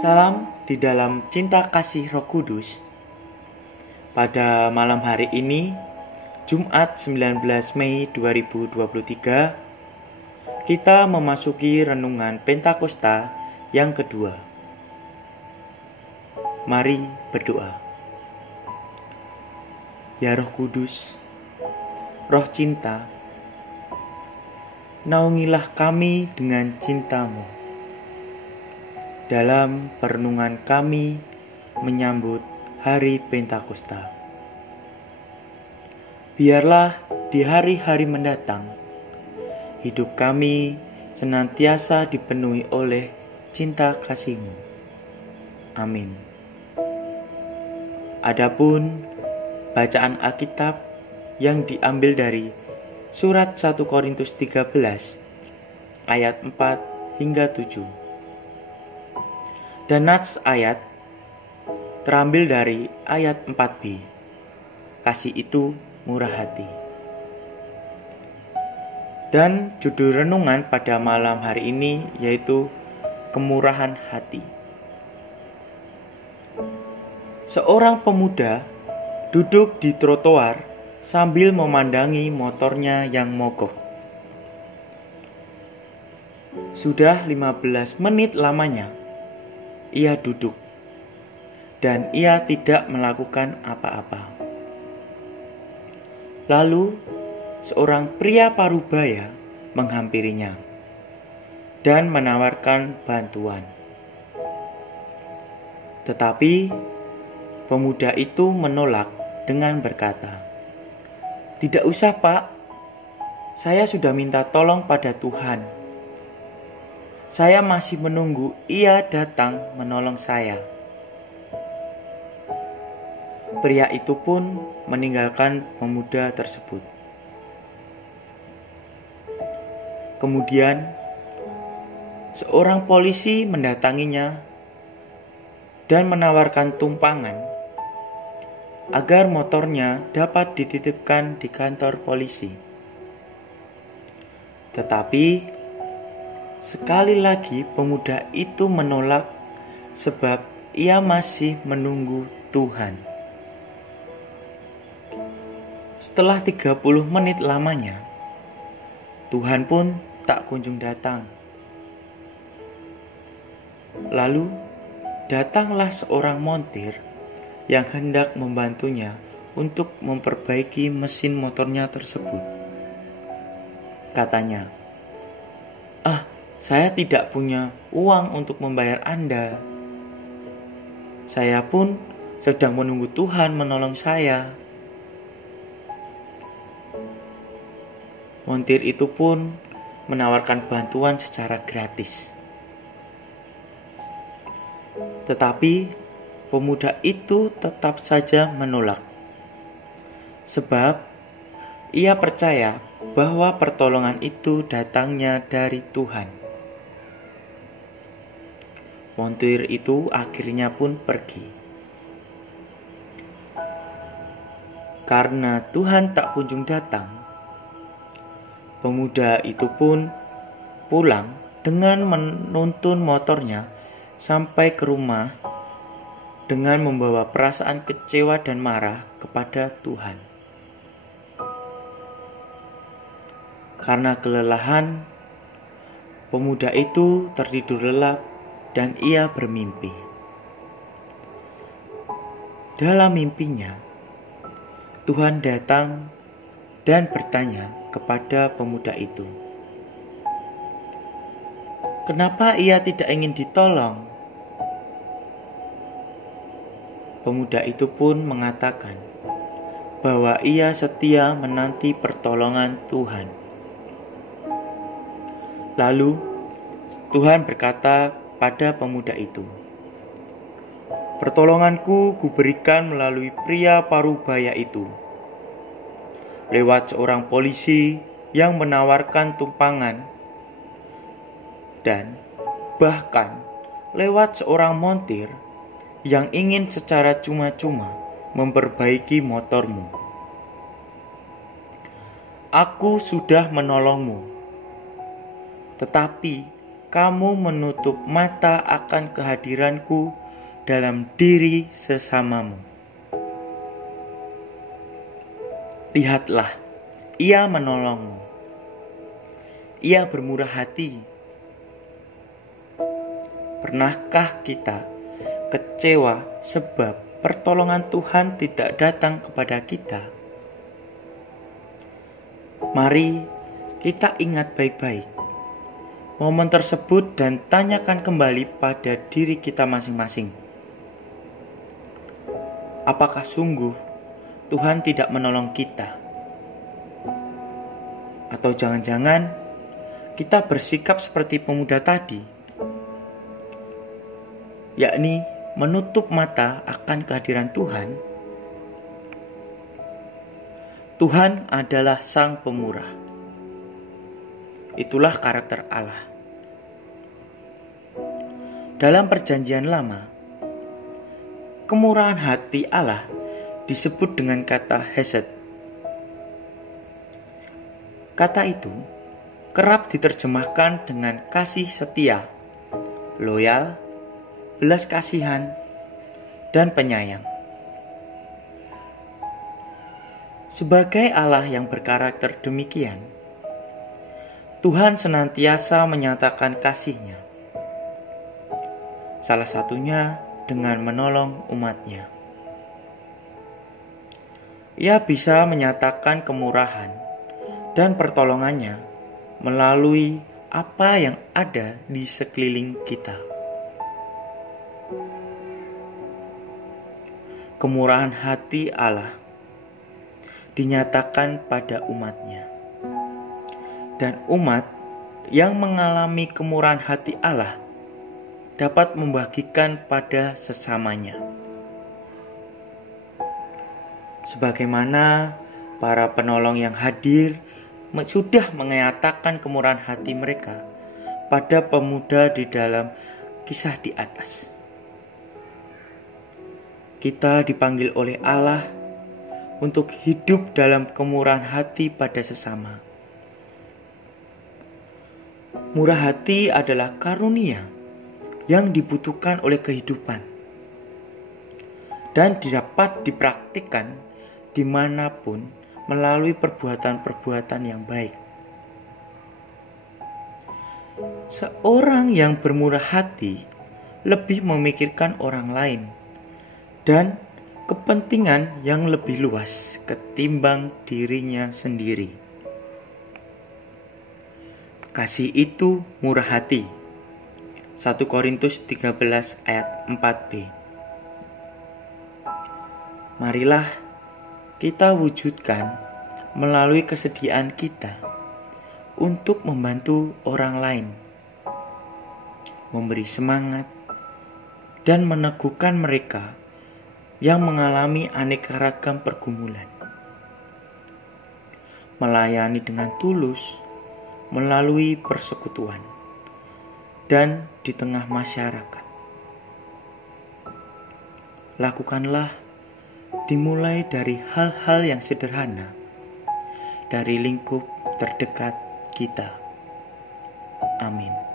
Salam di dalam cinta kasih Roh Kudus. Pada malam hari ini, Jumat 19 Mei 2023, kita memasuki renungan Pentakosta yang kedua. Mari berdoa. Ya Roh Kudus, Roh cinta, naungilah kami dengan cinta-Mu. Dalam perenungan kami menyambut hari Pentakosta. Biarlah di hari-hari mendatang, hidup kami senantiasa dipenuhi oleh cinta kasih-Mu. Amin. Adapun bacaan Alkitab yang diambil dari surat 1 Korintus 13 ayat 4 hingga 7. Dan nats ayat terambil dari ayat 4b. Kasih itu murah hati. Dan judul renungan pada malam hari ini yaitu kemurahan hati. Seorang pemuda duduk di trotoar sambil memandangi motornya yang mogok. Sudah 15 menit lamanya ia duduk, dan ia tidak melakukan apa-apa. Lalu, seorang pria parubaya menghampirinya dan menawarkan bantuan. Tetapi, pemuda itu menolak dengan berkata, "Tidak usah, Pak. Saya sudah minta tolong pada Tuhan. Saya masih menunggu Ia datang menolong saya." Pria itu pun meninggalkan pemuda tersebut. Kemudian, seorang polisi mendatanginya dan menawarkan tumpangan agar motornya dapat dititipkan di kantor polisi. Tetapi, sekali lagi pemuda itu menolak sebab ia masih menunggu Tuhan. Setelah 30 menit lamanya, Tuhan pun tak kunjung datang. Lalu datanglah seorang montir yang hendak membantunya untuk memperbaiki mesin motornya tersebut. Katanya, "Saya tidak punya uang untuk membayar Anda. Saya pun sedang menunggu Tuhan menolong saya." Montir itu pun menawarkan bantuan secara gratis. Tetapi pemuda itu tetap saja menolak. Sebab ia percaya bahwa pertolongan itu datangnya dari Tuhan. Montir itu akhirnya pun pergi. Karena Tuhan tak kunjung datang, pemuda itu pun pulang dengan menuntun motornya sampai ke rumah dengan membawa perasaan kecewa dan marah kepada Tuhan. Karena kelelahan, pemuda itu tertidur lelap dan ia bermimpi. Dalam mimpinya, Tuhan datang dan bertanya kepada pemuda itu, "Kenapa ia tidak ingin ditolong?" Pemuda itu pun mengatakan bahwa ia setia menanti pertolongan Tuhan. Lalu Tuhan berkata pada pemuda itu, "Pertolonganku kuberikan melalui pria parubaya itu, lewat seorang polisi yang menawarkan tumpangan, dan bahkan lewat seorang montir yang ingin secara cuma-cuma memperbaiki motormu. Aku sudah menolongmu, tetapi kamu menutup mata akan kehadiranku dalam diri sesamamu. Lihatlah, Ia menolongmu. Ia bermurah hati. Pernahkah kita kecewa sebab pertolongan Tuhan tidak datang kepada kita? Mari kita ingat baik-baik momen tersebut dan tanyakan kembali pada diri kita masing-masing. Apakah sungguh Tuhan tidak menolong kita? Atau jangan-jangan kita bersikap seperti pemuda tadi, yakni menutup mata akan kehadiran Tuhan. Tuhan adalah Sang Pemurah. Itulah karakter Allah. Dalam Perjanjian Lama, kemurahan hati Allah disebut dengan kata hesed. Kata itu kerap diterjemahkan dengan kasih setia, loyal, belas kasihan, dan penyayang. Sebagai Allah yang berkarakter demikian, Tuhan senantiasa menyatakan kasih-Nya. Salah satunya dengan menolong umat-Nya. Ia bisa menyatakan kemurahan dan pertolongannya melalui apa yang ada di sekeliling kita. Kemurahan hati Allah dinyatakan pada umat-Nya. Dan umat yang mengalami kemurahan hati Allah dapat membagikan pada sesamanya. Sebagaimana para penolong yang hadir sudah menyatakan kemurahan hati mereka pada pemuda di dalam kisah di atas. Kita dipanggil oleh Allah untuk hidup dalam kemurahan hati pada sesama. Murah hati adalah karunia yang dibutuhkan oleh kehidupan dan dapat dipraktikkan dimanapun melalui perbuatan-perbuatan yang baik. Seorang yang bermurah hati lebih memikirkan orang lain dan kepentingan yang lebih luas ketimbang dirinya sendiri. Kasih itu murah hati. 1 Korintus 13 ayat 4b. Marilah kita wujudkan melalui kesediaan kita untuk membantu orang lain, memberi semangat, dan meneguhkan mereka yang mengalami aneka ragam pergumulan. Melayani dengan tulus melalui persekutuan dan di tengah masyarakat. Lakukanlah dimulai dari hal-hal yang sederhana, dari lingkup terdekat kita. Amin.